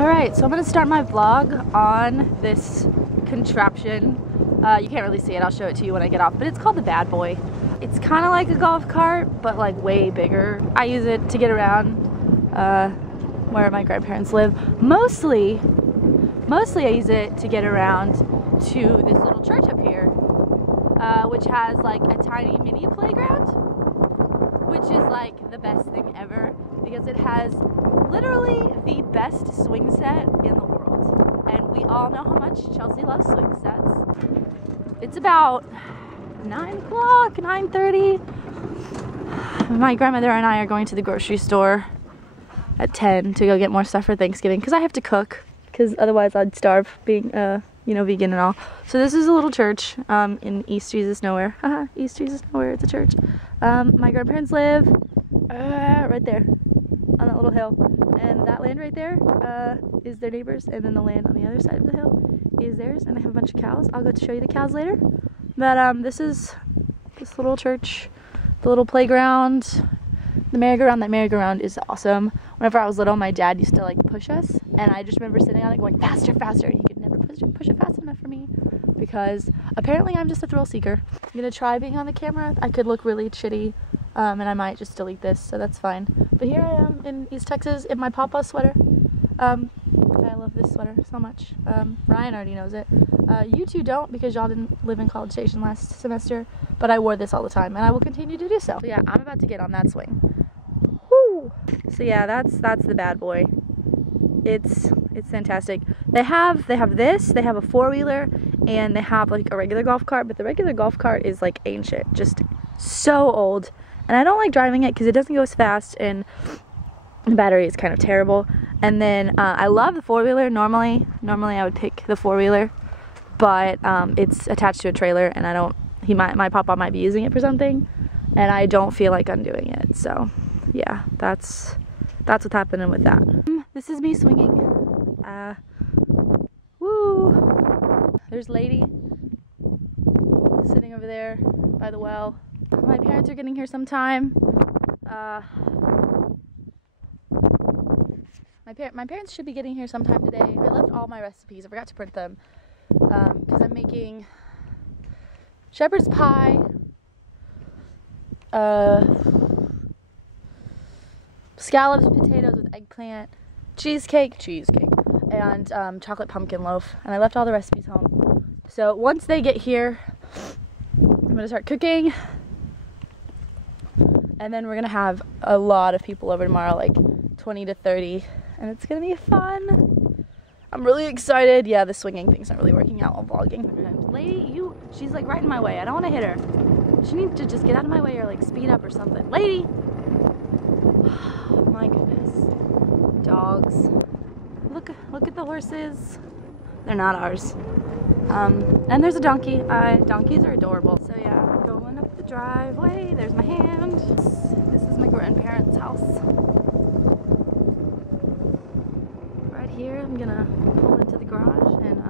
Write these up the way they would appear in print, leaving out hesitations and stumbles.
Alright, so I'm going to start my vlog on this contraption. You can't really see it, I'll show it to you when I get off, but it's called the Bad Boy. It's kind of like a golf cart, but like way bigger. I use it to get around where my grandparents live. Mostly I use it to get around to this little church up here, which has like a tiny mini playground, which is like the best thing ever because it has literally the best swing set in the world. And we all know how much Chelsea loves swing sets. It's about 9 o'clock, 9:30. My grandmother and I are going to the grocery store at 10 to go get more stuff for Thanksgiving because I have to cook because otherwise I'd starve being, you know, vegan and all. So this is a little church in East Jesus Nowhere. East Jesus Nowhere, it's a church. My grandparents live right there on that little hill. And that land right there is their neighbors, and then the land on the other side of the hill is theirs, and they have a bunch of cows. I'll go to show you the cows later. But this is this little church, the little playground, the merry-go-round. That merry-go-round is awesome. Whenever I was little, my dad used to like push us, and I just remember sitting on it going faster, faster, and he could never push it fast enough for me because apparently I'm just a thrill seeker. I'm gonna try being on the camera. I could look really shitty. And I might just delete this, so that's fine. But here I am in East Texas in my Papa sweater. I love this sweater so much. Ryan already knows it. You two don't because y'all didn't live in College Station last semester, but I wore this all the time, and I will continue to do so. So yeah, I'm about to get on that swing. Woo! So yeah, that's the Bad Boy. It's fantastic. They have this, they have a four-wheeler, and they have like a regular golf cart, but the regular golf cart is like ancient, just so old. And I don't like driving it because it doesn't go as fast and the battery is kind of terrible. And then I love the four-wheeler. Normally I would pick the four-wheeler, but it's attached to a trailer and I don't, my papa might be using it for something and I don't feel like undoing it. So yeah, that's what's happening with that. This is me swinging. Woo! There's Lady sitting over there by the well. My parents are getting here sometime. My parents should be getting here sometime today. I left all my recipes. I forgot to print them because I'm making shepherd's pie, scallops, potatoes with eggplant, cheesecake, and chocolate pumpkin loaf. And I left all the recipes home. So once they get here, I'm gonna start cooking. And then we're gonna have a lot of people over tomorrow, like 20 to 30, and it's gonna be fun. I'm really excited. Yeah, the swinging thing's not really working out while vlogging. Lady, she's like right in my way. I don't wanna hit her. She needs to just get out of my way or like speed up or something. Lady! My goodness. Dogs. Look at the horses. They're not ours. And there's a donkey. Donkeys are adorable. So yeah, going up the driveway. There's my hand. This is my grandparents' house. Right here, I'm gonna pull into the garage and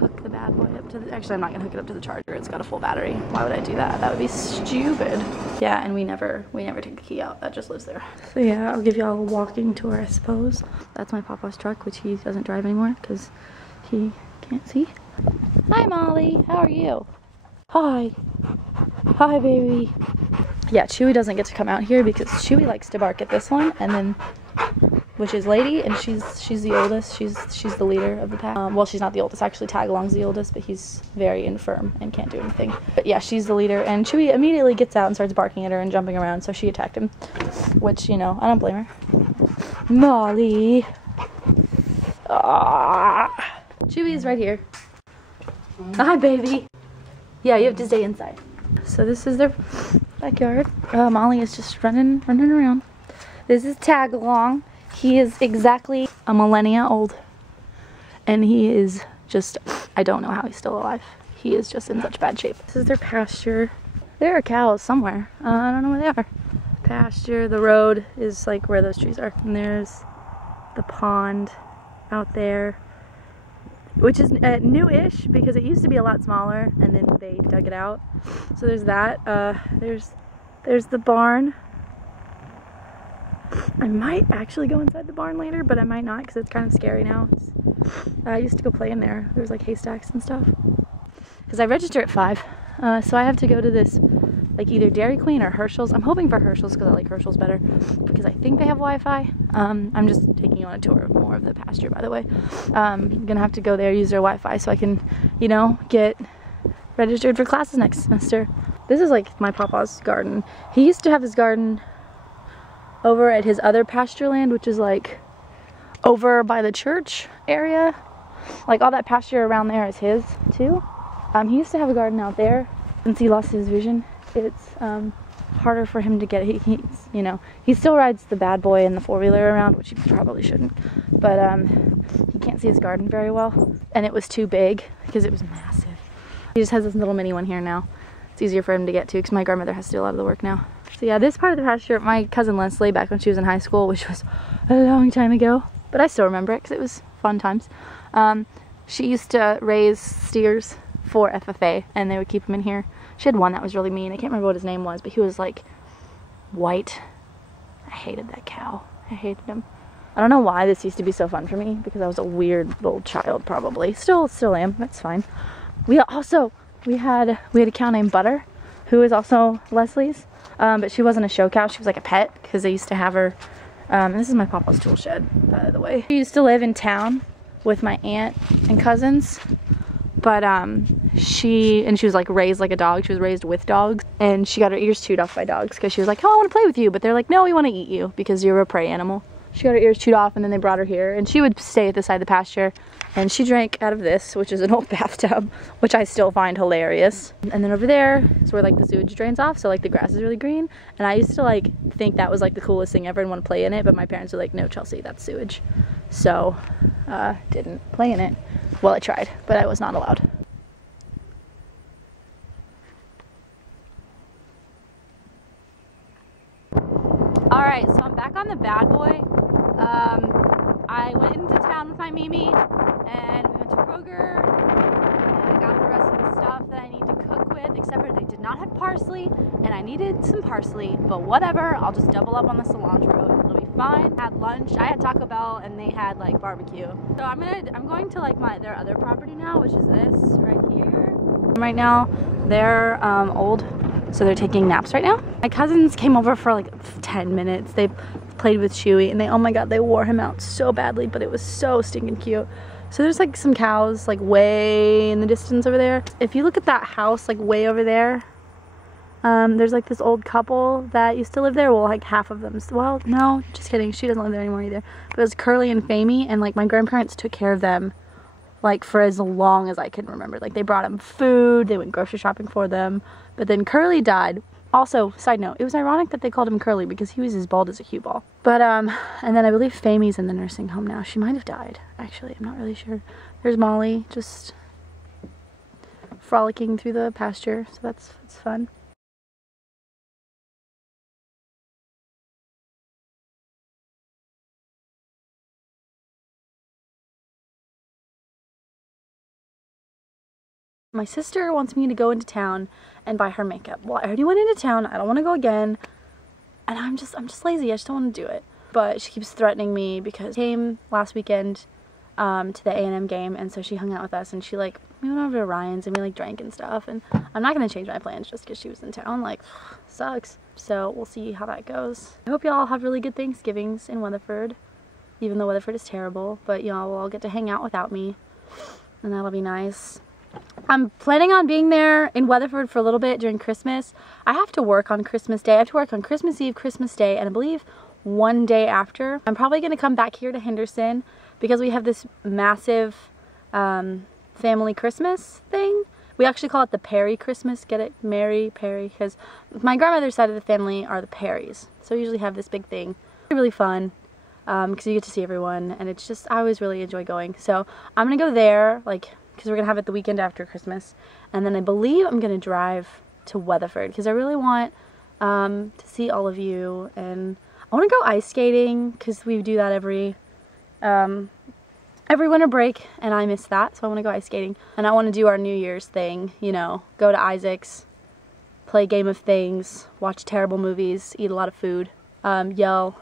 hook the Bad Boy up to the, actually I'm not gonna hook it up to the charger. It's got a full battery. Why would I do that? That would be stupid. Yeah, and we never take the key out. That just lives there. So yeah, I'll give y'all a walking tour, I suppose. That's my papa's truck, which he doesn't drive anymore because he can't see. Hi Molly, how are you? Hi. Hi baby. Yeah, Chewy doesn't get to come out here because Chewy likes to bark at this one, and then, which is Lady, and she's the oldest. She's the leader of the pack. Well, she's not the oldest, actually. Tag Along's the oldest, but he's very infirm and can't do anything. But yeah, she's the leader, and Chewy immediately gets out and starts barking at her and jumping around, so she attacked him, which, you know, I don't blame her. Molly. Chewy's right here. Hi, baby. Yeah, you have to stay inside. So this is their backyard. Molly is just running around. This is Tag Along. He is exactly a millennia old. And he is just, I don't know how he's still alive. He is just in such bad shape. This is their pasture. There are cows somewhere. I don't know where they are. Pasture, the road is like where those trees are. And there's the pond out there, which is new-ish because it used to be a lot smaller and then they dug it out. So there's that. There's the barn. I I might actually go inside the barn later, but I might not because it's kind of scary now. I used to go play in there. There's like haystacks and stuff. Because I register at 5, so I have to go to this like either Dairy Queen or Herschel's. I'm hoping for Herschel's because I like Herschel's better because I think they have Wi-Fi. I'm just taking you on a tour of more of the pasture, by the way. I'm gonna have to go there, use their Wi-Fi so I can, you know, get registered for classes next semester. This is like my papa's garden. He used to have his garden over at his other pasture land, which is like over by the church area. Like all that pasture around there is his too. He used to have a garden out there. Since he lost his vision, it's harder for him to get. He's, you know, he still rides the bad boy and the four-wheeler around, which he probably shouldn't, but he can't see his garden very well, and it was too big because it was massive. He just has this little mini one here now. It's easier for him to get to because my grandmother has to do a lot of the work now. So yeah, this part of the pasture, my cousin Leslie, back when she was in high school, which was a long time ago, but I still remember it because it was fun times. She used to raise steers for FFA, and they would keep them in here. She had one that was really mean. I can't remember what his name was, but he was like white. I hated that cow. I hated him. I don't know why this used to be so fun for me, because I was a weird little child probably. Still am. That's fine. We had a cow named Butter, who is also Leslie's, but she wasn't a show cow. She was like a pet because they used to have her. And this is my papa's tool shed, by the way. She used to live in town with my aunt and cousins. But she was like raised like a dog. She was raised with dogs, and she got her ears chewed off by dogs because she was like, oh, I want to play with you, but they're like, no, we want to eat you because you're a prey animal. She got her ears chewed off, and then they brought her here, and she would stay at the side of the pasture, and she drank out of this, which is an old bathtub, which I still find hilarious. And then over there is where like the sewage drains off, so like the grass is really green, and I used to like think that was like the coolest thing ever and want to play in it, but my parents were like, no, Chelsea, that's sewage. So didn't play in it. Well, I tried, but I was not allowed. Alright, so I'm back on the bad boy. I went into town with my Mimi, and we went to Kroger, and I got the rest of the stuff that I need to cook with, except for they did not have parsley, and I needed some parsley, but whatever, I'll just double up on the cilantro, and it'll be fine. I had lunch, I had Taco Bell, and they had like barbecue. So I'm going to like their other property now, which is this right here. Right now, they're old, so they're taking naps right now. My cousins came over for like 10 minutes. They played with Chewy, and oh my god, they wore him out so badly, but it was so stinking cute. So there's like some cows like way in the distance over there. If you look at that house like way over there, there's like this old couple that used to live there. Well, like half of them. Well, no, just kidding. She doesn't live there anymore either. But it was Curly and Famey, and like my grandparents took care of them like for as long as I can remember. Like they brought them food, they went grocery shopping for them, but then Curly died. Also, side note, it was ironic that they called him Curly because he was as bald as a cue ball. But and then I believe Famey's in the nursing home now. She might have died, actually. I'm not really sure. There's Molly just frolicking through the pasture, so that's fun. My sister wants me to go into town and buy her makeup. Well, I already went into town. I don't want to go again. And I'm just lazy. I just don't want to do it. But she keeps threatening me because she came last weekend to the A&M game, and so she hung out with us, and we went over to Ryan's and we like drank and stuff, and I'm not going to change my plans just because she was in town. Like, sucks. So we'll see how that goes. I hope y'all have really good Thanksgivings in Weatherford, even though Weatherford is terrible, but y'all will all get to hang out without me, and that'll be nice. I'm planning on being there in Weatherford for a little bit during Christmas. I have to work on Christmas Day. I have to work on Christmas Eve, Christmas Day, and I believe one day after. I'm probably going to come back here to Henderson because we have this massive family Christmas thing. We actually call it the Perry Christmas. Get it? Mary, Perry, because my grandmother's side of the family are the Perrys. So we usually have this big thing. It's really fun because you get to see everyone, and it's just, I always really enjoy going. So I'm going to go there, like, because we're going to have it the weekend after Christmas. And then I believe I'm going to drive to Weatherford because I really want to see all of you. And I want to go ice skating because we do that every winter break, and I miss that. So I want to go ice skating. And I want to do our New Year's thing, you know, go to Isaac's, play Game of Things, watch terrible movies, eat a lot of food, yell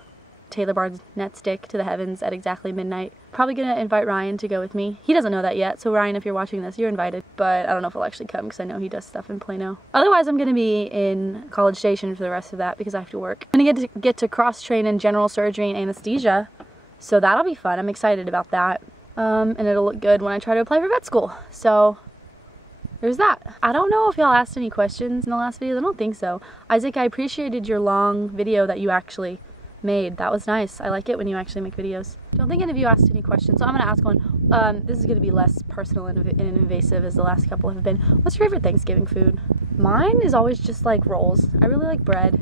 Taylor Barnett stick to the heavens at exactly midnight. Probably gonna invite Ryan to go with me. He doesn't know that yet, so Ryan, if you're watching this, you're invited. But I don't know if he'll actually come because I know he does stuff in Plano. Otherwise, I'm gonna be in College Station for the rest of that because I have to work. I'm gonna get to cross train in general surgery and anesthesia, so that'll be fun. I'm excited about that. And it'll look good when I try to apply for vet school. So there's that. I don't know if y'all asked any questions in the last video. I don't think so. Isaac, I appreciated your long video that you actually made. That was nice. I like it when you actually make videos. Don't think any of you asked any questions, so I'm gonna ask one. This is gonna be less personal and invasive as the last couple have been. What's your favorite Thanksgiving food? Mine is always just like rolls. I really like bread.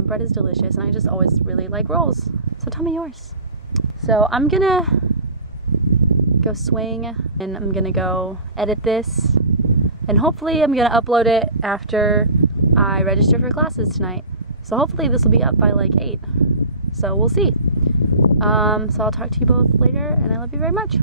Bread is delicious, and I just always really like rolls. So tell me yours. So I'm gonna go swing, and I'm gonna go edit this, and hopefully I'm gonna upload it after I register for classes tonight. So hopefully this will be up by like 8. So we'll see. So I'll talk to you both later, and I love you very much.